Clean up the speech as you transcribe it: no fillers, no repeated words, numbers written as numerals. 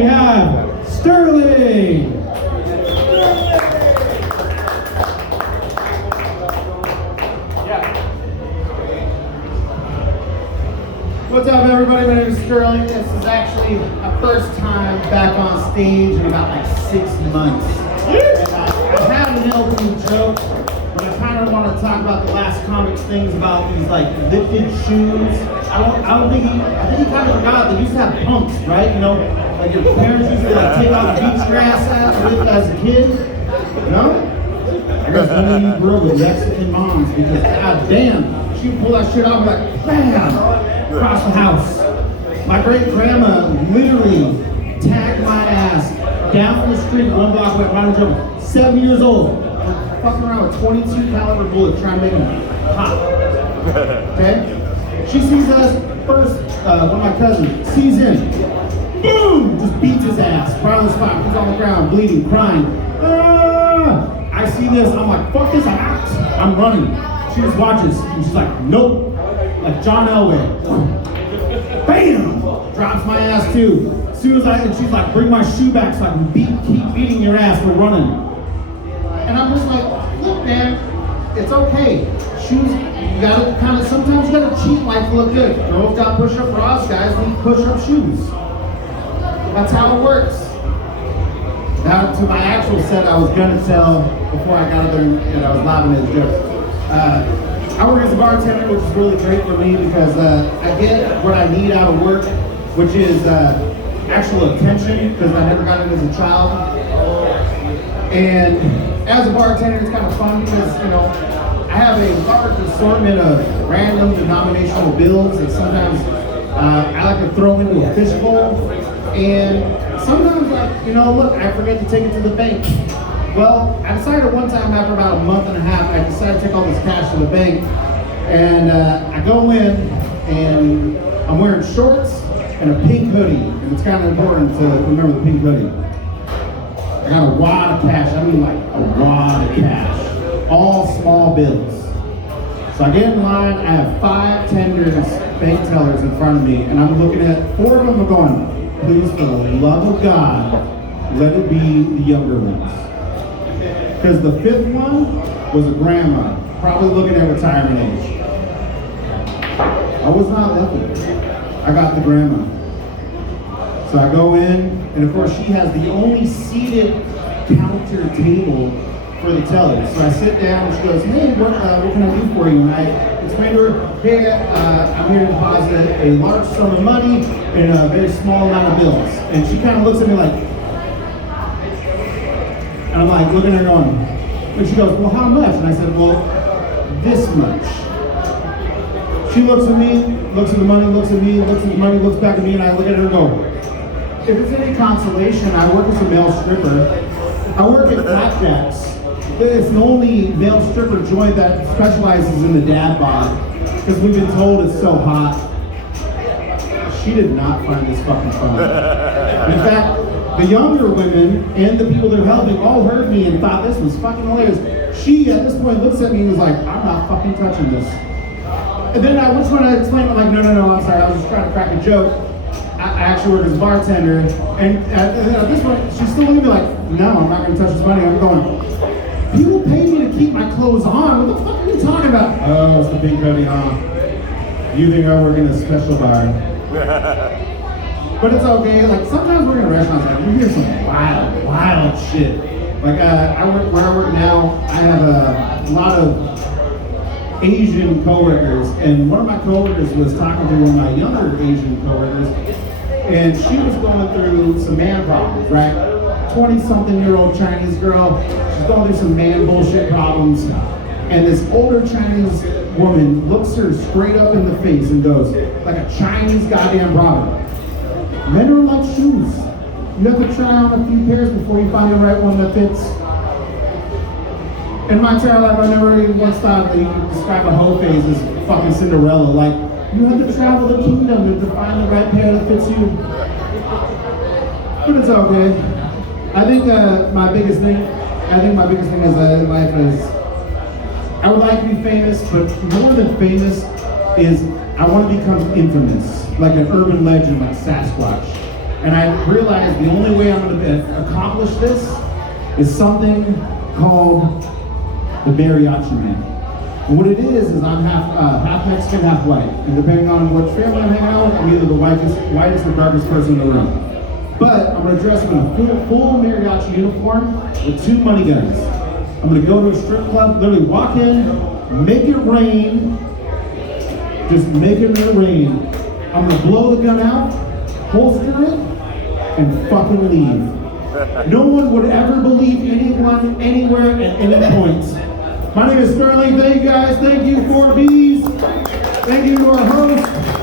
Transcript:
we have Sterling. What's up, everybody? My name is Sterling. This is actually my first time back on stage in about like 6 months. And I had an opening joke, but I kind of want to talk about the last comic's things about these like lifted shoes. I think he kind of forgot they used to have pumps, right? You know, like your parents used to like take out the beach grass with as a kid. No? I guess one of you grew up with Mexican moms because god damn, she would pull that shit out and be like, bam! Across the house. My great grandma literally tagged my ass down the street 1 block away from Joe, 7 years old. We're fucking around with 22 caliber bullets trying to make them pop. Okay? She sees us first, one of my cousins sees him. Boom! Just beats his ass. Right on the spot. He's on the ground, bleeding, crying. Ah! I see this, I'm like, fuck this, I'm out. I'm running. She just watches and she's like, nope. Like John Elway. Bam! Drops my ass too. As soon as she's like, bring my shoe back so I can keep beating your ass, we're running. And I'm just like, look man, it's okay. Shoes, you gotta sometimes you gotta cheat life to look good. Girls got push-up bras, guys need push-up shoes. That's how it works. Now to my actual set I was gonna tell before I got there and I was laughing at his jokes. I work as a bartender, which is really great for me because I get what I need out of work, which is actual attention, because I never got it as a child. And as a bartender, it's kind of fun because, you know, I have a large assortment of random denominational bills that sometimes I like to throw into a fishbowl. And sometimes, like, you know, look, I forget to take it to the bank. Well, I decided one time after about a month and a half, I decided to take all this cash to the bank. And I go in and I'm wearing shorts and a pink hoodie. And it's kind of important to remember the pink hoodie. I got a wad of cash, I mean like a wad of cash. All small bills. So I get in line, I have 5 tenders, bank tellers in front of me, and I'm looking at 4 of them are going, please for the love of God, let it be the younger ones. Because the 5th one was a grandma, probably looking at retirement age. I was not lucky. I got the grandma. So I go in, and of course she has the only seated counter table for the teller. So I sit down, and she goes, hey, what can I do for you? And I explain to her, hey, I'm here to deposit a large sum of money in a very small amount of bills. And she kind of looks at me like, and I'm like looking at her going, and she goes, well, how much? And I said, well, this much. She looks at me, looks at the money, looks at me, looks at the money, looks back at me, and I look at her and go, if it's any consolation, I work as a male stripper. I work at Flapjacks. It's the only male stripper joint that specializes in the dad bod, because we've been told it's so hot. She did not find this fucking fun. In fact, the younger women and the people that are helping all heard me and thought this was fucking hilarious. She, at this point, looks at me and was like, I'm not fucking touching this. And then I was trying to explain, I'm like, no, I'm sorry, I was just trying to crack a joke. I actually work as a bartender. And at this point, she's still looking at me like, no, I'm not going to touch this money. I'm going, people pay me to keep my clothes on. What the fuck are you talking about? Oh, it's the pink hoodie, huh? You think I work in a special bar. But it's okay, like sometimes we're in restaurants, like we hear some wild shit. Like where I work now, I have a lot of Asian coworkers, and one of my coworkers was talking to one of my younger Asian coworkers, and she was going through some man problems, right? 20-something-year-old Chinese girl, she's going through some man bullshit problems, and this older Chinese woman looks her straight up in the face and goes, like a Chinese goddamn problem. Men are like shoes. You have to try on a few pairs before you find the right one that fits. In my entire life, I never even once thought that you could describe a hoe phase as fucking Cinderella. Like, you have to travel the kingdom to find the right pair that fits you. But it's okay. I think my biggest thing is in life is I would like to be famous, but more than famous is I want to become infamous, like an urban legend like Sasquatch. And I realized the only way I'm going to accomplish this is something called the Mariachi Man. And what it is I'm half Mexican, half white. And depending on what family I'm hanging out with, I'm either the whitest or darkest person in the room. But I'm going to dress up in a full mariachi uniform with 2 money guns. I'm going to go to a strip club, literally walk in, make it rain, just make it rain. I'm going to blow the gun out, holster it, and fucking leave. No one would ever believe anyone, anywhere, at any point. My name is Sterling. Thank you guys. Thank you, 4Bs. Thank you to our host.